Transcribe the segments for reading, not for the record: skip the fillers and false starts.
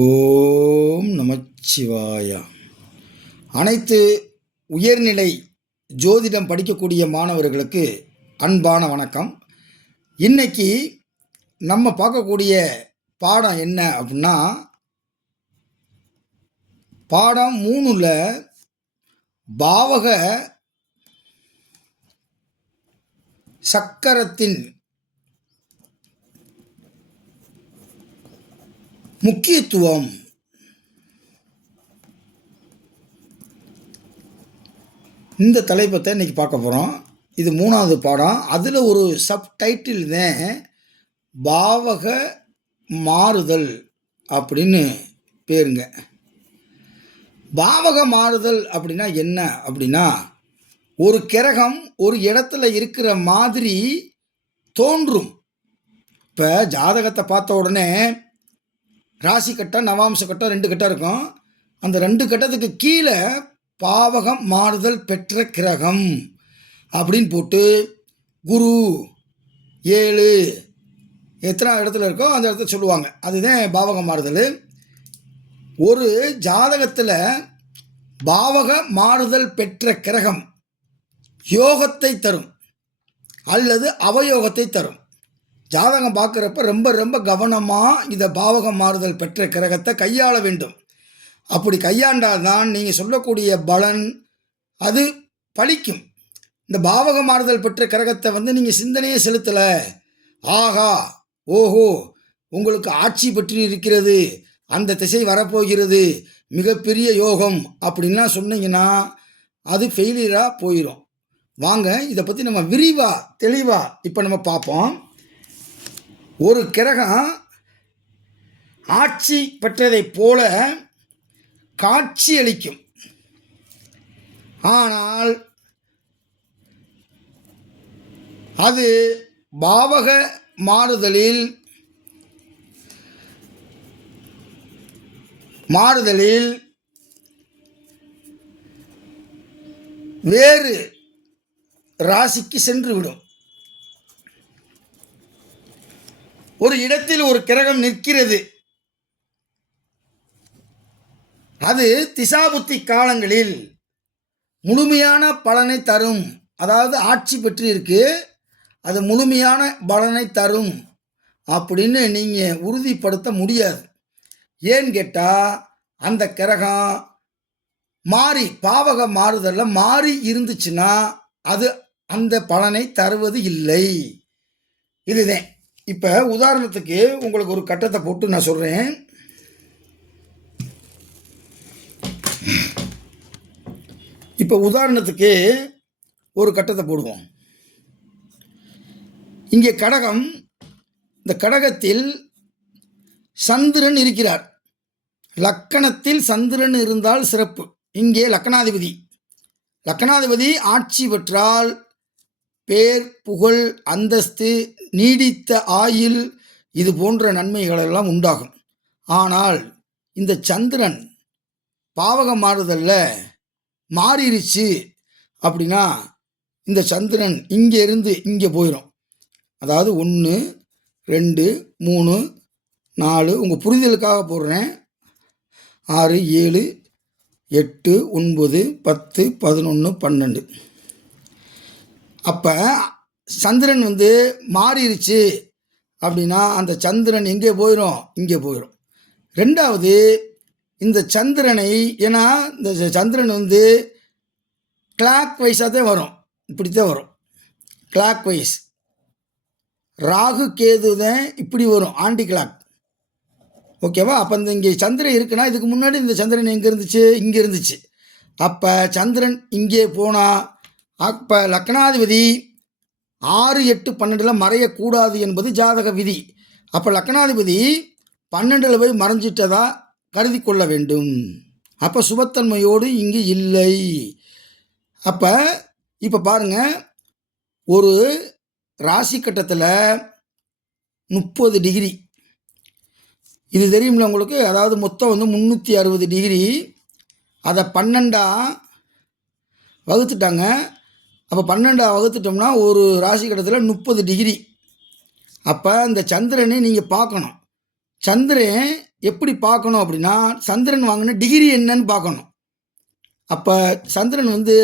ஓம் நமச்சிவாய. அனைத்து உயர்நிலை ஜோதிடம் படிக்கக்கூடிய மாணவர்களுக்கு அன்பான வணக்கம். இன்னைக்கு நம்ம பார்க்கக்கூடிய பாடம் என்ன அப்படின்னா, பாடம் 3ல் பாவக சக்கரத்தின் முக்கியத்துவம். இந்த தலைப்பத்தை இன்றைக்கி பார்க்க போகிறோம். இது 3வது பாடம். அதில் ஒரு சப்டைட்டில் தான் பாவக மாறுதல் அப்படின்னு பேருங்க. பாவக மாறுதல் அப்படின்னா என்ன அப்படின்னா, ஒரு கிரகம் ஒரு இடத்துல இருக்கிற மாதிரி தோன்றும். இப்போ ஜாதகத்தை பார்த்த உடனே ராசி கட்டம், நவாம்ச கட்டம் 2 கட்டம் இருக்கும். அந்த 2 கட்டத்துக்கு கீழே பாவகம் மாறுதல் பெற்ற கிரகம் அப்படின்னு போட்டு குரு 7 எத்தனை இடத்துல இருக்கோ அந்த இடத்துல சொல்லுவாங்க. அதுதான் பாவக மாறுதல். ஒரு ஜாதகத்தில் பாவக மாறுதல் பெற்ற கிரகம் யோகத்தை தரும் அல்லது அவயோகத்தை தரும். ஜாதகம் பார்க்குறப்ப ரொம்ப கவனமாக இதை பாவகம் மாறுதல் பெற்ற கிரகத்தை கையாள வேண்டும். அப்படி கையாண்டால் தான் நீங்கள் சொல்லக்கூடிய பலன் அது பலிக்கும். இந்த பாவக மாறுதல் பெற்ற கிரகத்தை நீங்கள் சிந்தனையே செலுத்தலை, ஆகா ஓஹோ உங்களுக்கு ஆட்சி பற்றி இருக்கிறது, அந்த திசை வரப்போகிறது, மிகப்பெரிய யோகம் அப்படின்லாம் சொன்னீங்கன்னா அது ஃபெயிலியராக போயிடும். வாங்க இதை பற்றி நம்ம விரிவாக தெளிவாக இப்போ நம்ம பார்ப்போம். ஒரு கிரகம் ஆட்சி பெற்றதைப் போல காட்சி அளிக்கும். ஆனால் அது பாவக மாறுதலில் வேறு ராசிக்கு சென்றுவிடும். ஒரு இடத்தில் ஒரு கிரகம் நிற்கிறது, அது திசாபுத்தி காலங்களில் முழுமையான பலனை தரும். அதாவது ஆட்சி பெற்று இருக்கு, அது முழுமையான பலனை தரும் அப்படின்னு நீங்கள் உறுதிப்படுத்த முடியாது. ஏன்னு கேட்டால் அந்த கிரகம் மாறி பாவக மாறுதலில் மாறி இருந்துச்சுன்னா அது அந்த பலனை தருவது இல்லை. இதுதான். இப்போ உதாரணத்துக்கு உங்களுக்கு ஒரு கட்டத்தை போட்டு நான் சொல்கிறேன். இப்போ உதாரணத்துக்கு ஒரு கட்டத்தை போடுவோம். இங்கே கடகம், இந்த கடகத்தில் சந்திரன் இருக்கிறார். லக்கணத்தில் சந்திரன் இருந்தால் சிறப்பு. இங்கே லக்கணாதிபதி ஆட்சி பெற்றால் பேர், புகழ், அந்தஸ்து, நீடித்த ஆயுள் இது போன்ற நன்மைகளெல்லாம் உண்டாகும். ஆனால் இந்த சந்திரன் பாவக மாறுதலில் மாறிடுச்சு அப்படின்னா இந்த சந்திரன் இங்கே இருந்து இங்கே போயிடும். அதாவது 1 2 3 4 உங்கள் புரிதலுக்காக போடுறேன், 6 7 8 9 10 11 12. அப்போ சந்திரன் மாறிடுச்சு அப்படின்னா அந்த சந்திரன் எங்கே போயிடும்? இங்கே போயிடும். ரெண்டாவது, இந்த சந்திரனை, ஏன்னா இந்த சந்திரன் கிளாக் வைஸாக தான் வரும், இப்படித்தான் வரும் கிளாக் வைஸ். ராகு கேது தான் இப்படி வரும், ஆண்டி கிளாக். ஓகேவா? அப்போ இங்கே சந்திரன் இருக்குன்னா இதுக்கு முன்னாடி இந்த சந்திரன் எங்கே இருந்துச்சு? இங்கே இருந்துச்சு. அப்போ சந்திரன் இங்கே போனால் அப்போ லக்னாதிபதி 6 8 12 மறையக்கூடாது என்பது ஜாதக விதி. அப்போ லக்னாதிபதி 12 போய் மறைஞ்சிட்டதா கருதி கொள்ள வேண்டும். அப்போ சுபத்தன்மையோடு இங்கு இல்லை. அப்போ இப்போ பாருங்கள், ஒரு ராசி கட்டத்தில் 30 டிகிரி, இது தெரியுமில்ல உங்களுக்கு? அதாவது மொத்தம் 360 டிகிரி. அதை 12 வகுத்துட்டாங்க. அப்போ 12 வகுத்துட்டோம்னா ஒரு ராசி கட்டத்தில் 30 டிகிரி. அப்போ இந்த சந்திரனை நீங்கள் பார்க்கணும். சந்திரன் எப்படி பார்க்கணும் அப்படின்னா, சந்திரன் வாங்கின டிகிரி என்னன்னு பார்க்கணும். அப்போ சந்திரன் வந்து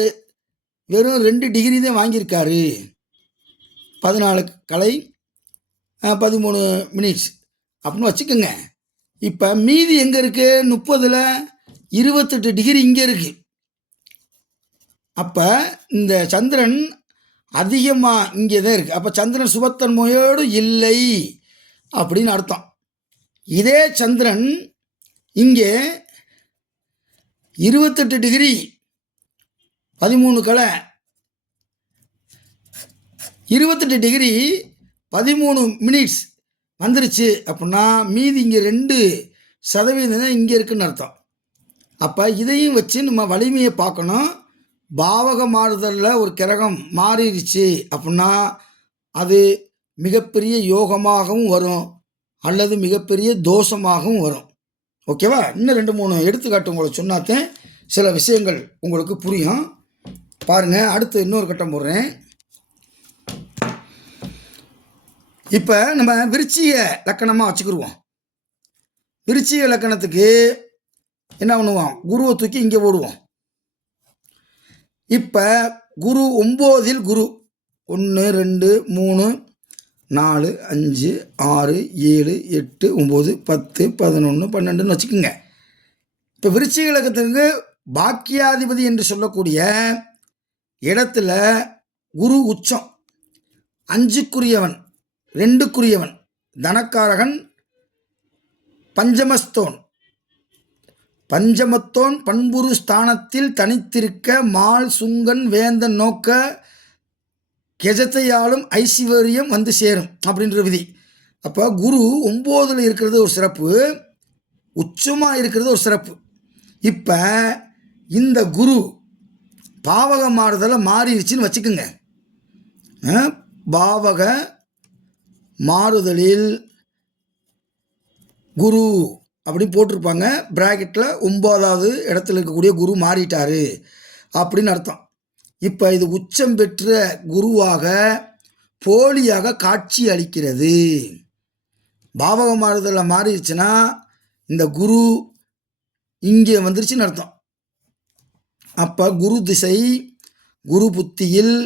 வெறும் 2 டிகிரி தான் வாங்கியிருக்காரு. 14 கலை 13 மினிட்ஸ் அப்படின்னு வச்சுக்கோங்க. இப்போ மீதி எங்கே இருக்குது? 30ல் 28 டிகிரி இங்கே இருக்குது. அப்போ இந்த சந்திரன் அதிகமாக இங்கே தான் இருக்குது. அப்போ சந்திரன் சுபத்தன்மையோடு இல்லை அப்படின்னு அர்த்தம். இதே சந்திரன் இங்கே 28 டிகிரி 13 கலை 28 டிகிரி 13 மினிட்ஸ் வந்துருச்சு அப்படின்னா மீதி இங்கே 2% தான் இங்கே இருக்குன்னு அர்த்தம். அப்போ இதையும் வச்சு நம்ம வலிமையை பார்க்கணும். பாவக மாறுதலில் ஒரு கிரகம் மாறிடுச்சு அப்படின்னா அது மிகப்பெரிய யோகமாகவும் வரும் அல்லது மிகப்பெரிய தோஷமாகவும் வரும். ஓகேவா? இன்னும் 2-3 எடுத்துக்காட்டு உங்களுக்கு சொன்னாத்தேன் சில விஷயங்கள் உங்களுக்கு புரியும். பாருங்கள், அடுத்து இன்னொரு கட்டம் போடுறேன். இப்போ நம்ம விருச்சிக லக்கணமாக வச்சுக்கிடுவோம். விருச்சிக லக்கணத்துக்கு என்ன பண்ணுவோம்? குருவை தூக்கி இங்கே போடுவோம். இப்போ குரு 9ல் குரு 1 2 3 4 5 6 7 8 9 10 11 12ன்னு வச்சுக்கோங்க. இப்போ விருச்சிக லக்கணத்துக்கு பாக்கியாதிபதி என்று சொல்லக்கூடிய இடத்துல குரு உச்சம், 5க்குரியவன் 2க்குரியவன், தனக்காரகன், பஞ்சமத்தோன் பண்புரு ஸ்தானத்தில் தனித்திருக்க மால் சுங்கன் வேந்தன் நோக்க கெஜத்தையாலும் ஐஸ்வர்யம் வந்து சேரும் அப்படின்ற விதி. அப்போ குரு 9ல் இருக்கிறது ஒரு சிறப்பு, உச்சமாக இருக்கிறது ஒரு சிறப்பு. இப்போ இந்த குரு பாவக மாறுதலை மாறிடுச்சின்னு வச்சுக்கோங்க. பாவக மாறுதலில் குரு அப்படின்னு போட்டிருப்பாங்க ப்ராக்கெட்டில். 9வது இடத்துல இருக்கக்கூடிய குரு மாறிட்டார் அப்படின்னு அர்த்தம். இப்போ இது உச்சம் பெற்ற குருவாக போலியாக காட்சி அளிக்கிறது. பாவக மாறுதலில் மாறிடுச்சுன்னா இந்த குரு இங்கே வந்துருச்சுன்னு அர்த்தம். அப்போ குரு திசை குரு புத்தியில்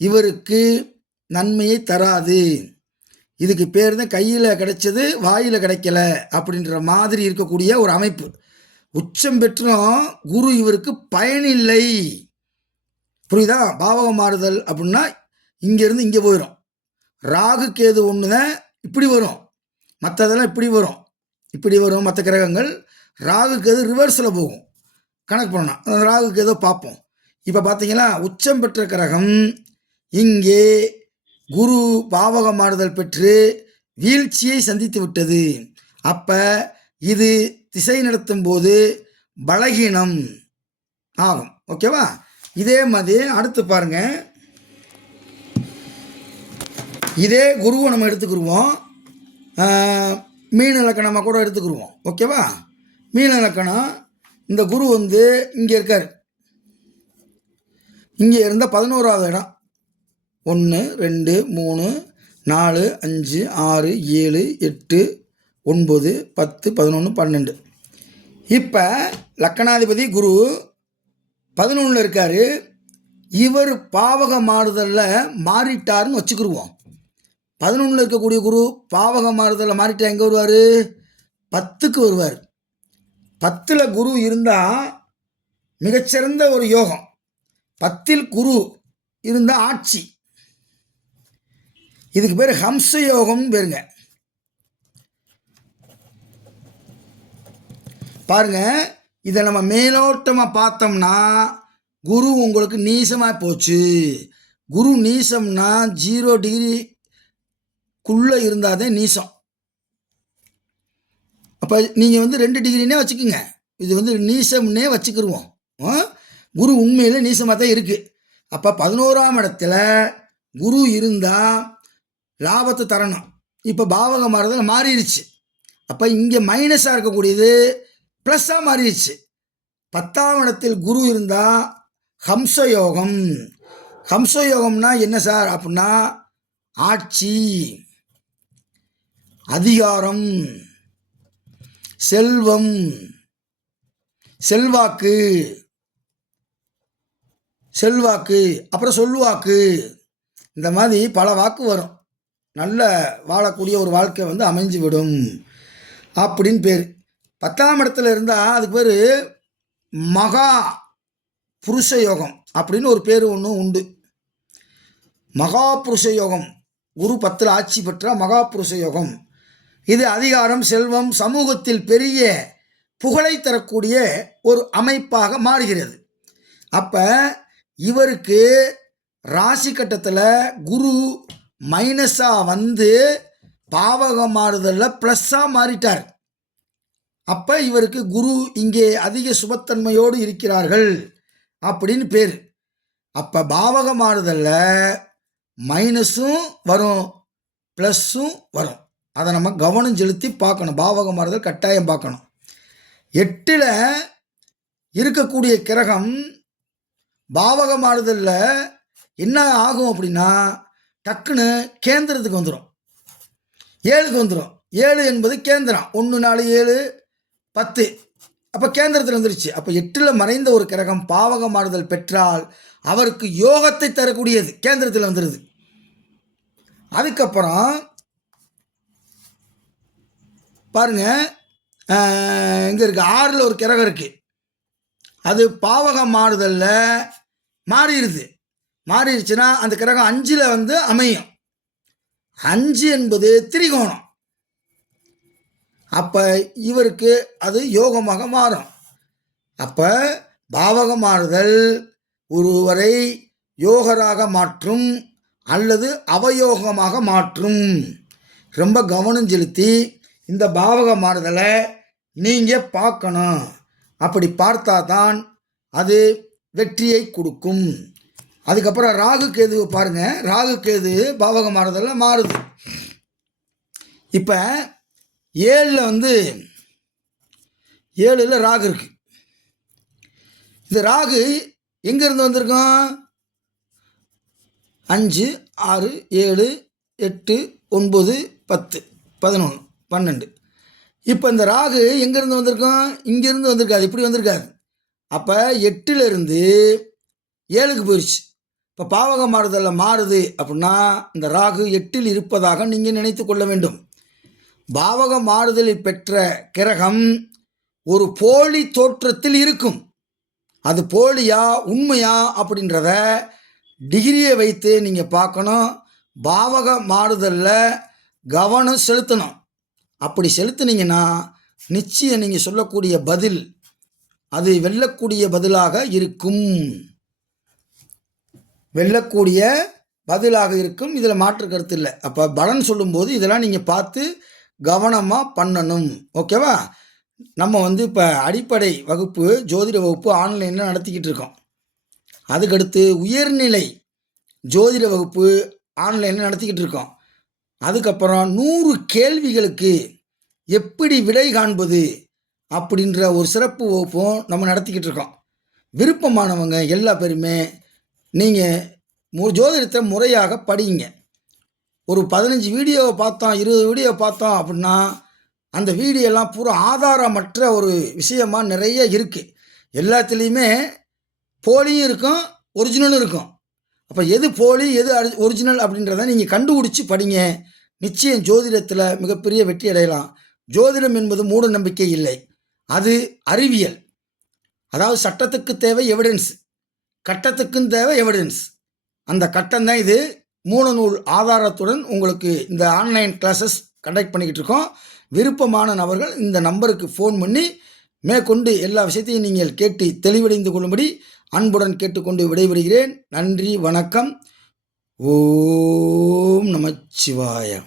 இவருக்கு நன்மையை தராது. இதுக்கு பேர் தான் கையில் கிடைச்சது வாயில் கிடைக்கல அப்படின்ற மாதிரி இருக்கக்கூடிய ஒரு அமைப்பு. உச்சம் பெற்றும் குரு இவருக்கு பயனில்லை. புரியுதா? பாவக மாறுதல் அப்படின்னா இங்கேருந்து இங்கே போயிடும். ராகு கேது ஒன்று தான் இப்படி வரும், மற்றதெல்லாம் இப்படி வரும் மற்ற கிரகங்கள். ராகு கேது ரிவர்ஸில் போகும். கணக்கு பண்ணலாம், ராகு கேது பார்ப்போம். இப்போ பார்த்தீங்களா, உச்சம் பெற்ற கிரகம் இங்கே குரு பாவக மாறுதல் பெற்று வீழ்ச்சியை சந்தித்து விட்டது. அப்போ இது திசை நடத்தும் போது பலகீனம் ஆகும். ஓகேவா? இதே மாதிரி அடுத்து பாருங்க, இதே குருவை நம்ம எடுத்துக்கிடுவோம், மீன இலக்கணமாக கூட எடுத்துக்கிடுவோம். ஓகேவா? மீன இலக்கணம் இந்த குரு வந்து இங்கே இருக்கார். இங்கே இருந்த 11வது இடம் 1 2 3 4 5 6 7 8 9 10 11 12. இப்போ லக்கணாதிபதி குரு 11ல் இருக்கார். இவர் பாவக மாறுதலில் மாறிட்டார்னு வச்சுக்கிடுவோம். 11ல் இருக்கக்கூடிய குரு பாவக மாறுதலில் மாறிட்டா எங்கே வருவார்? 10க்கு வருவார். 10ல் குரு இருந்தால் மிகச்சிறந்த ஒரு யோகம். 10ல் குரு இருந்தால் ஆட்சி. இதுக்கு பேர் ஹம்ச யோகம்னு பேருங்க. பாருங்க, இதை நம்ம மேலோட்டமாக பார்த்தோம்னா குரு உங்களுக்கு நீசமாக போச்சு. குரு நீசம்னா 0 டிகிரிக்குள்ளே இருந்தாதே நீசம். அப்போ நீங்கள் வந்து 2 டிகிரினே வச்சுக்கோங்க. இது வந்து நீசம்னே வச்சுக்கிடுவோம். குரு உண்மையில் நீசமாக தான் இருக்குது. அப்போ 11ஆம் இடத்துல குரு இருந்தால் லாபத்தை தரணும். இப்போ பாவக மாறுதல் மாறிடுச்சு. அப்போ இங்கே மைனஸாக இருக்கக்கூடியது ப்ளஸ்ஸாக மாறிடுச்சு. 10ஆம் இடத்தில் குரு இருந்தால் ஹம்சயோகம். ஹம்சயோகம்னா என்ன சார் அப்படின்னா ஆட்சி, அதிகாரம், செல்வம், செல்வாக்கு, செல்வாக்கு, அப்புறம் சொல்வாக்கு. இந்த மாதிரி பல வாக்கு வரும். நல்ல வாழக்கூடிய ஒரு வாழ்க்கை வந்து அமைஞ்சு விடும் அப்படின்னு பேர். 10ஆம் இடத்துல இருந்தால் அதுக்கு பேர் மகா புருஷ யோகம் அப்படின்னு ஒரு பேர் ஒன்று உண்டு. மகா புருஷ யோகம், குரு 10ல் ஆட்சி பெற்ற மகா புருஷ யோகம். இது அதிகாரம், செல்வம், சமூகத்தில் பெரிய புகழை தரக்கூடிய ஒரு அமைப்பாக மாறுகிறது. அப்போ இவருக்கு ராசி கட்டத்தில் குரு மைனஸாக வந்து பாவகம் மாறுதலில் ப்ளஸ்ஸாக மாறிட்டார். அப்போ இவருக்கு குரு இங்கே அதிக சுபத்தன்மையோடு இருக்கிறார்கள் அப்படின்னு பேர். அப்போ பாவக மாறுதலில் மைனஸும் வரும், ப்ளஸ்ஸும் வரும். அதை நம்ம கவனம் செலுத்தி பார்க்கணும். பாவக மாறுதல் கட்டாயம் பார்க்கணும். 8ல் இருக்கக்கூடிய கிரகம் பாவக மாறுதலில் என்ன ஆகும் அப்படின்னா டக்குன்னு கேந்திரத்துக்கு வந்துடும், 7க்கு வந்துடும். 7 என்பது கேந்திரம். 1 4 7 10. அப்போ கேந்திரத்தில் வந்துருச்சு. அப்போ 8ல் மறைந்த ஒரு கிரகம் பாவக மாறுதல் பெற்றால் அவருக்கு யோகத்தை தரக்கூடியது கேந்திரத்தில் வந்துடுது. அதுக்கப்புறம் பாருங்க, இங்கே இருக்குது 6ல் ஒரு கிரகம் இருக்குது. அது பாவக மாறுதலில் மாறிடுது. மாறிடுச்சுன்னா அந்த கிரகம் 5ல் வந்து அமையும். 5 என்பது திரிகோணம். அப்போ இவருக்கு அது யோகமாக மாறும். அப்போ பாவக மாறுதல் ஒருவரை யோகராக மாற்றும் அல்லது அவயோகமாக மாற்றும். ரொம்ப கவனம் செலுத்தி இந்த பாவக மாறுதலை நீங்கள் பார்க்கணும். அப்படி பார்த்தா தான் அது வெற்றியை கொடுக்கும். அதுக்கப்புறம் ராகு கேதுவை பாருங்கள். ராகு கேது பாவக மாறுதலில் மாறுது. இப்போ 7ல் வந்து 7ல் ராகு இருக்குது. இந்த ராகு எங்கேருந்து வந்திருக்கோம்? 5 6 7 8 9 10 11 12. இப்போ இந்த ராகு எங்கேருந்து வந்திருக்கோம்? இங்கேருந்து வந்திருக்காது, இப்படி வந்திருக்காது. அப்போ 8லிருந்து 7க்கு போயிடுச்சு. இப்போ பாவக மாறுதலில் மாறுது அப்படின்னா இந்த ராகு 8ல் இருப்பதாக நீங்கள் நினைத்து கொள்ள வேண்டும். பாவக மாறுதலில் பெற்ற கிரகம் ஒரு போலி தோற்றத்தில் இருக்கும். அது போலியா உண்மையா அப்படின்றத டிகிரியை வைத்து நீங்கள் பார்க்கணும். பாவக மாறுதலில் கவனம் செலுத்தணும். அப்படி செலுத்தினீங்கன்னா நிச்சயம் நீங்கள் சொல்லக்கூடிய பதில் அது வெல்லக்கூடிய பதிலாக இருக்கும். வெல்லக்கூடிய பதிலாக இருக்கும். இதில் மாற்று கருத்து இல்லை. அப்போ பலன் சொல்லும்போது இதெல்லாம் நீங்கள் பார்த்து கவனமாக பண்ணணும். ஓகேவா? நம்ம வந்து இப்போ அடிப்படை வகுப்பு ஜோதிட வகுப்பு ஆன்லைனில் நடத்திக்கிட்டு இருக்கோம். அதுக்கடுத்து உயர்நிலை ஜோதிட வகுப்பு ஆன்லைனில் நடத்திக்கிட்டு இருக்கோம். அதுக்கப்புறம் 100 கேள்விகளுக்கு எப்படி விடை காண்பது அப்படின்ற ஒரு சிறப்பு வகுப்பும் நம்ம நடத்திக்கிட்டு இருக்கோம். விருப்பமானவங்க எல்லா பேருமே நீங்கள் ஜோதிடத்தை முறையாக படிங்க. ஒரு 15 வீடியோவை பார்த்தோம், 20 வீடியோவை பார்த்தோம் அப்படின்னா அந்த வீடியோலாம் பூரா ஆதாரமற்ற ஒரு விஷயமாக நிறைய இருக்குது. எல்லாத்துலேயுமே போலியும் இருக்கும், ஒரிஜினலும் இருக்கும். அப்போ எது போலி எது ஒரிஜினல் அப்படின்றத நீங்கள் கண்டுபிடிச்சி படிங்க. நிச்சயம் ஜோதிடத்தில் மிகப்பெரிய வெற்றி அடையலாம். ஜோதிடம் என்பது மூட நம்பிக்கை இல்லை, அது அறிவியல். அதாவது சட்டத்துக்கு தேவை எவிடன்ஸ், கட்டத்துக்கும் தேவை எவிடன்ஸ். அந்த கட்டம் தான் இது. மூல நூல் ஆதாரத்துடன் உங்களுக்கு இந்த ஆன்லைன் கிளாஸஸ் கண்டக்ட் பண்ணிக்கிட்டு இருக்கோம். விருப்பமான நபர்கள் இந்த நம்பருக்கு ஃபோன் பண்ணி மேற்கொண்டு எல்லா விஷயத்தையும் நீங்கள் கேட்டு தெளிவடைந்து கொள்ளும்படி அன்புடன் கேட்டுக்கொண்டு விடைபெறுகிறேன். நன்றி, வணக்கம். ஓம் நமச்சிவாய.